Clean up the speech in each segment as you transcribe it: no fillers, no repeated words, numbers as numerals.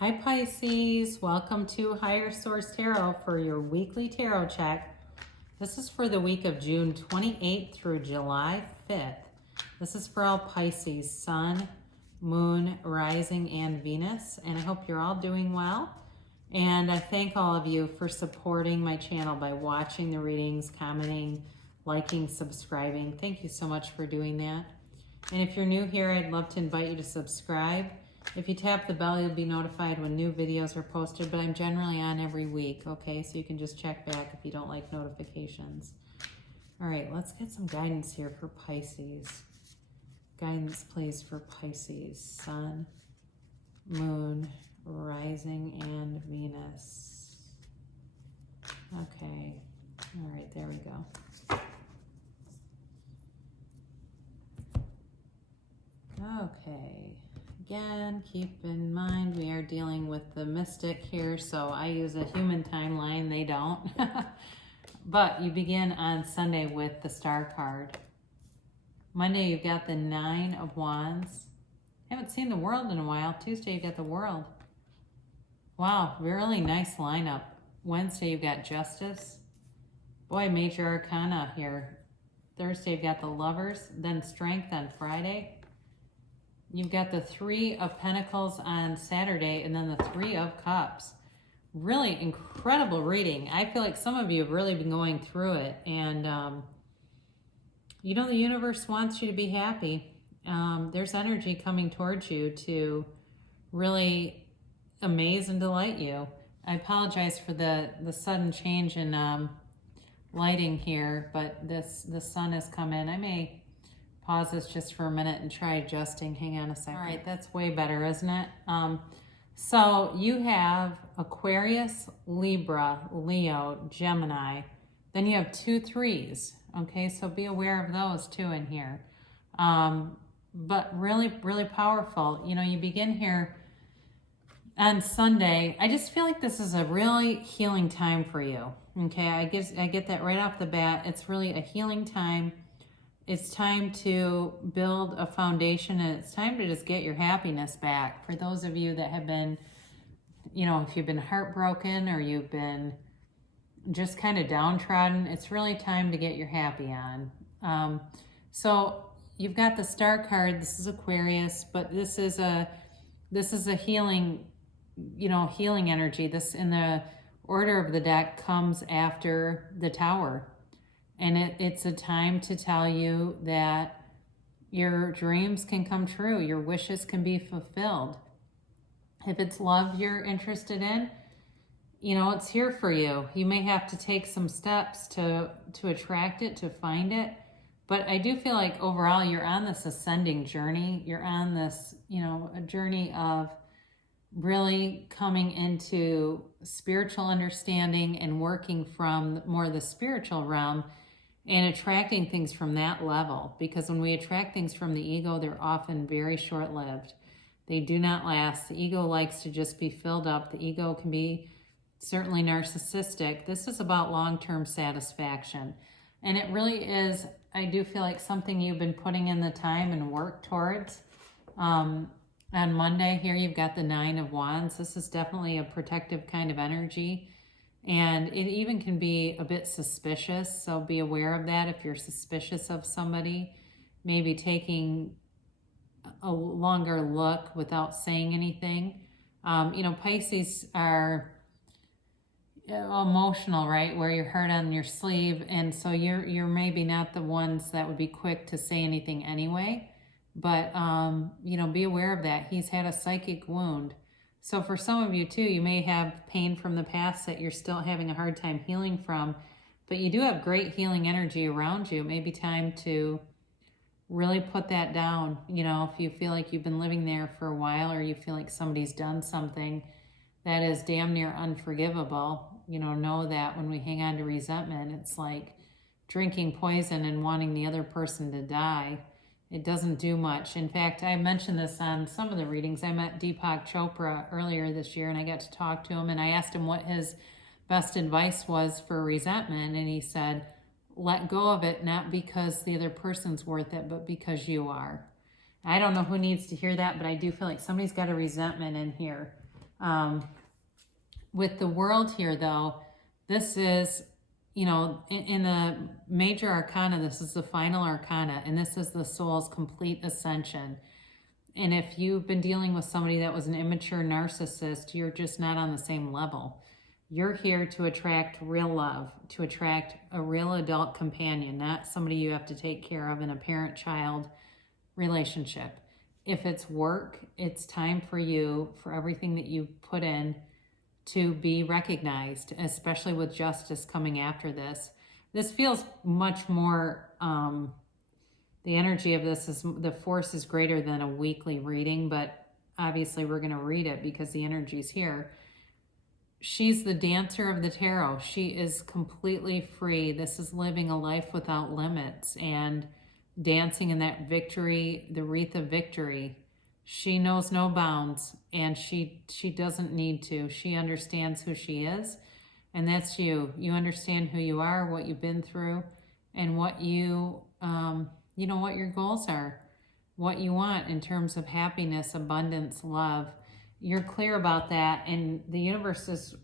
Hi Pisces, welcome to Higher Source Tarot for your weekly tarot check. This is for the week of June 28th through July 5th. This is for all Pisces, Sun, Moon, Rising, and Venus. And I hope you're all doing well. And I thank all of you for supporting my channel by watching the readings, commenting, liking, subscribing. Thank you so much for doing that. And if you're new here, I'd love to invite you to subscribe. If you tap the bell, you'll be notified when new videos are posted, but I'm generally on every week, okay? So you can just check back if you don't like notifications. All right, let's get some guidance here for Pisces. Guidance, please, for Pisces. Sun, Moon, Rising, and Venus. Okay, all right, there we go. Okay. Again, keep in mind we are dealing with the mystic here, so I use a human timeline, they don't. But you begin on Sunday with the Star card. Monday, you've got the Nine of Wands. Haven't seen the World in a while. Tuesday, you got the World. Wow, really nice lineup. Wednesday, you've got Justice. Boy, major arcana here. Thursday, you've got the Lovers, then Strength on Friday. You've got the Three of Pentacles on Saturday, and then the Three of Cups. Really incredible reading. I feel like some of you have really been going through it, and you know, the universe wants you to be happy. There's energy coming towards you to really amaze and delight you. I apologize for the sudden change in lighting here, but the sun has come in. I may pause this just for a minute and try adjusting. Hang on a second. All right, that's way better, isn't it? So you have Aquarius, Libra, Leo, Gemini. Then you have 2 3s. Okay, so be aware of those too in here. But really, really powerful. You know, you begin here on Sunday. I just feel like this is a really healing time for you. Okay, I get that right off the bat. It's really a healing time. It's time to build a foundation, and it's time to just get your happiness back. For those of you that have been, you know, if you've been heartbroken or you've been just kind of downtrodden, it's really time to get your happy on. So you've got the Star card. This is Aquarius, but this is a healing, you know, healing energy. This in the order of the deck comes after the Tower. And it's a time to tell you that your dreams can come true. Your wishes can be fulfilled. If it's love you're interested in, you know, it's here for you. You may have to take some steps to attract it, to find it. But I do feel like overall you're on this ascending journey. You're on this, you know, a journey of really coming into spiritual understanding and working from more the spiritual realm and attracting things from that level. Because when we attract things from the ego, they're often very short-lived. They do not last. The ego likes to just be filled up. The ego can be certainly narcissistic. This is about long-term satisfaction. And it really is, I do feel like something you've been putting in the time and work towards. On Monday here, you've got the Nine of Wands. This is definitely a protective kind of energy. And it even can be a bit suspicious, so be aware of that if you're suspicious of somebody. Maybe taking a longer look without saying anything. You know, Pisces are emotional, right? Wear your heart on your sleeve, and so you're maybe not the ones that would be quick to say anything anyway. But, you know, be aware of that. He's had a psychic wound. So for some of you too, you may have pain from the past that you're still having a hard time healing from, but you do have great healing energy around you. It may be time to really put that down. You know, if you feel like you've been living there for a while, or you feel like somebody's done something that is damn near unforgivable, you know that when we hang on to resentment, it's like drinking poison and wanting the other person to die. It doesn't do much. In fact, I mentioned this on some of the readings. I met Deepak Chopra earlier this year, and I got to talk to him, and I asked him what his best advice was for resentment, and he said, let go of it, not because the other person's worth it, but because you are. I don't know who needs to hear that, but I do feel like somebody's got a resentment in here. With the world here, though, this is, in the major arcana, this is the final arcana, and this is the soul's complete ascension. And if you've been dealing with somebody that was an immature narcissist, you're just not on the same level. You're here to attract real love, to attract a real adult companion, not somebody you have to take care of in a parent-child relationship. If it's work, it's time for you, for everything that you put in, to be recognized, especially with justice coming after this. This feels much more, the energy of this is, the force is greater than a weekly reading, but obviously we're going to read it because the energy's here. She's the dancer of the tarot. She is completely free. This is living a life without limits and dancing in that victory, the wreath of victory. She knows no bounds, and she doesn't need to. She understands who she is, and that's you. You understand who you are, what you've been through, and what you know, what your goals are, what you want in terms of happiness, abundance, love. You're clear about that, and the universe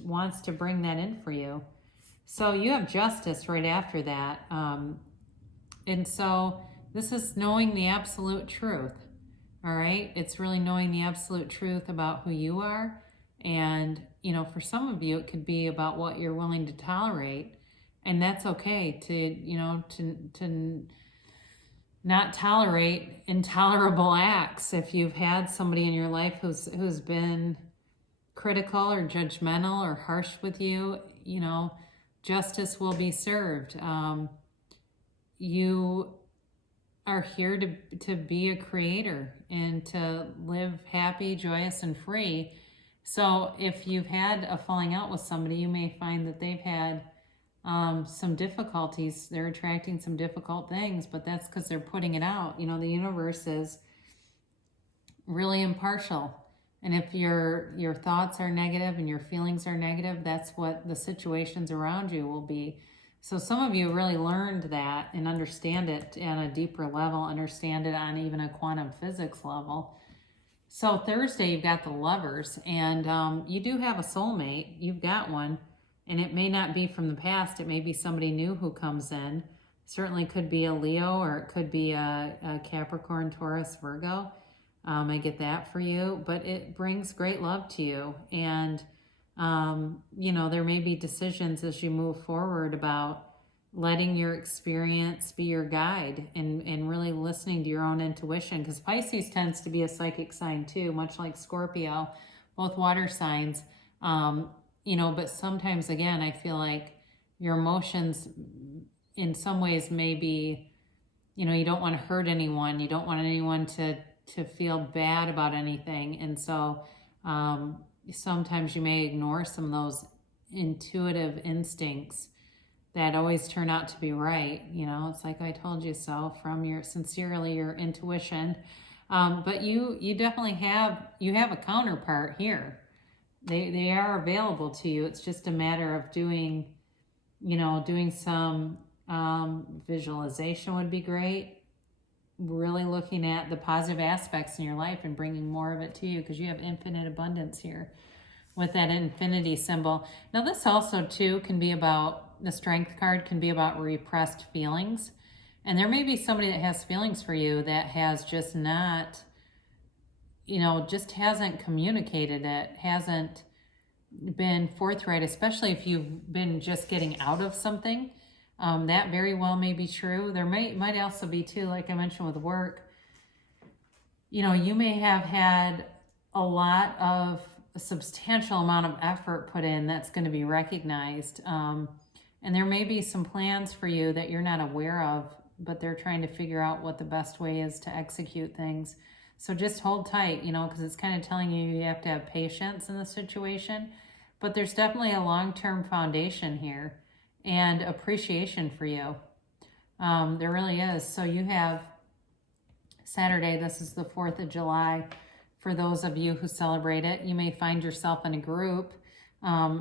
wants to bring that in for you. So you have justice right after that. And so this is knowing the absolute truth. All right. It's really knowing the absolute truth about who you are. And, for some of you, it could be about what you're willing to tolerate. And that's okay to not tolerate intolerable acts. If you've had somebody in your life who's been critical or judgmental or harsh with you, justice will be served. You are here to be a creator and to live happy, joyous, and free. So if you've had a falling out with somebody, you may find that they've had some difficulties. They're attracting some difficult things, but that's because they're putting it out. The universe is really impartial. And if your thoughts are negative and your feelings are negative, that's what the situations around you will be. So some of you really learned that and understand it on a deeper level, understand it on even a quantum physics level. So Thursday, you've got the Lovers, and you do have a soulmate. You've got one, and it may not be from the past. It may be somebody new who comes in. Certainly could be a Leo, or it could be a Capricorn, Taurus, Virgo. I get that for you, but it brings great love to you. And there may be decisions as you move forward about letting your experience be your guide and really listening to your own intuition, because Pisces tends to be a psychic sign too, much like Scorpio, both water signs. But sometimes, again, I feel like your emotions in some ways may be, you don't want to hurt anyone. You don't want anyone to feel bad about anything. And so, sometimes you may ignore some of those intuitive instincts that always turn out to be right. It's like I told you so from your intuition. But you definitely have a counterpart here. They are available to you. It's just a matter of doing some visualization would be great. Really looking at the positive aspects in your life and bringing more of it to you, because you have infinite abundance here with that infinity symbol. Now this also too can be about, the Strength card can be about repressed feelings. And there may be somebody that has feelings for you that has just not, just hasn't communicated it, hasn't been forthright, especially if you've been just getting out of something. That very well may be true. There might also be too, like I mentioned with work, you may have had a substantial amount of effort put in that's going to be recognized. And there may be some plans for you that you're not aware of, but they're trying to figure out what the best way is to execute things. So just hold tight, because it's kind of telling you have to have patience in the situation. But there's definitely a long-term foundation here and appreciation for you. There really is. So you have Saturday, this is the 4th of July. For those of you who celebrate it, you may find yourself in a group,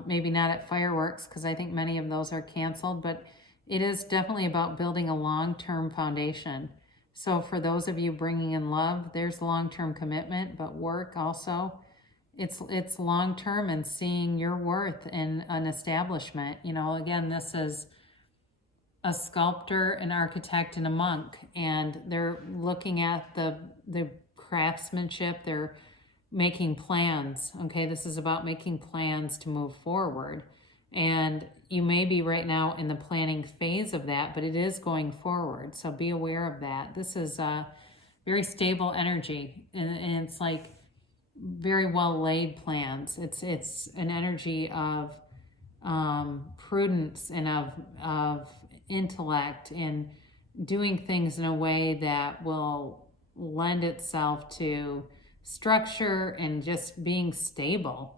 maybe not at fireworks, because I think many of those are canceled, but it is definitely about building a long-term foundation. So for those of you bringing in love, there's long-term commitment, but work also, it's long term and seeing your worth in an establishment. You know, again, this is a sculptor, an architect, and a monk, and they're looking at the craftsmanship. They're making plans. Okay, this is about making plans to move forward, and you may be right now in the planning phase of that, but it is going forward. So be aware of that. This is a very stable energy, and it's like very well laid plans. It's an energy of prudence and of intellect and doing things in a way that will lend itself to structure and just being stable.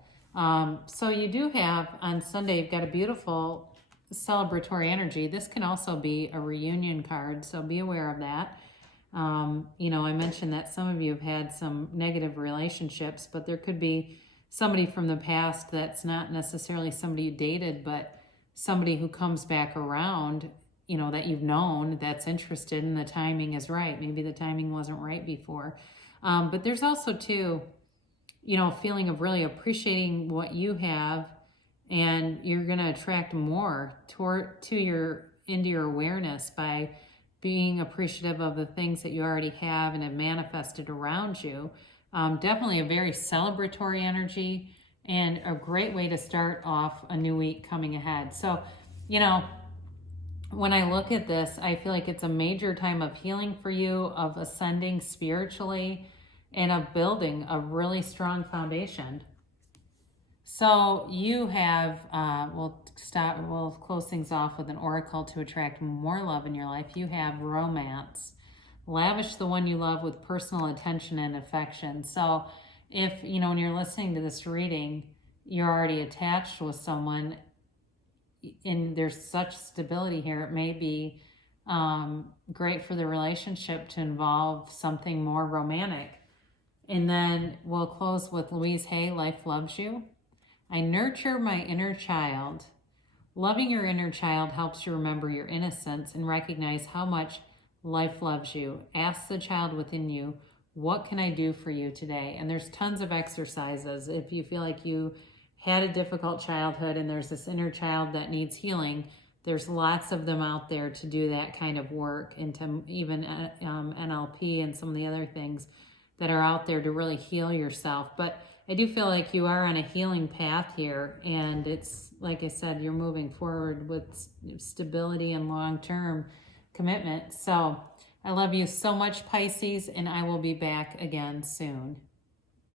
So you do have on Sunday, you've got a beautiful celebratory energy. This can also be a reunion card, so be aware of that. You know, I mentioned that some of you have had some negative relationships, but there could be somebody from the past that's not necessarily somebody you dated, but somebody who comes back around, you know, that you've known, that's interested, and the timing is right. Maybe the timing wasn't right before. But there's also, too, you know, a feeling of really appreciating what you have, and you're going to attract more into your awareness by being appreciative of the things that you already have and have manifested around you. Definitely a very celebratory energy and a great way to start off a new week coming ahead. So, you know, when I look at this, I feel like it's a major time of healing for you, of ascending spiritually, and of building a really strong foundation. So you have, we'll close things off with an oracle to attract more love in your life. You have romance. Lavish the one you love with personal attention and affection. So if, you know, when you're listening to this reading, you're already attached with someone and there's such stability here, it may be great for the relationship to involve something more romantic. And then we'll close with Louise Hay, Life Loves You. I nurture my inner child. Loving your inner child helps you remember your innocence and recognize how much life loves you. Ask the child within you, what can I do for you today? And there's tons of exercises. If you feel like you had a difficult childhood and there's this inner child that needs healing, there's lots of them out there to do that kind of work, and to even NLP and some of the other things that are out there to really heal yourself. But I do feel like you are on a healing path here, and it's, like I said, you're moving forward with stability and long-term commitment. So I love you so much, Pisces, and I will be back again soon.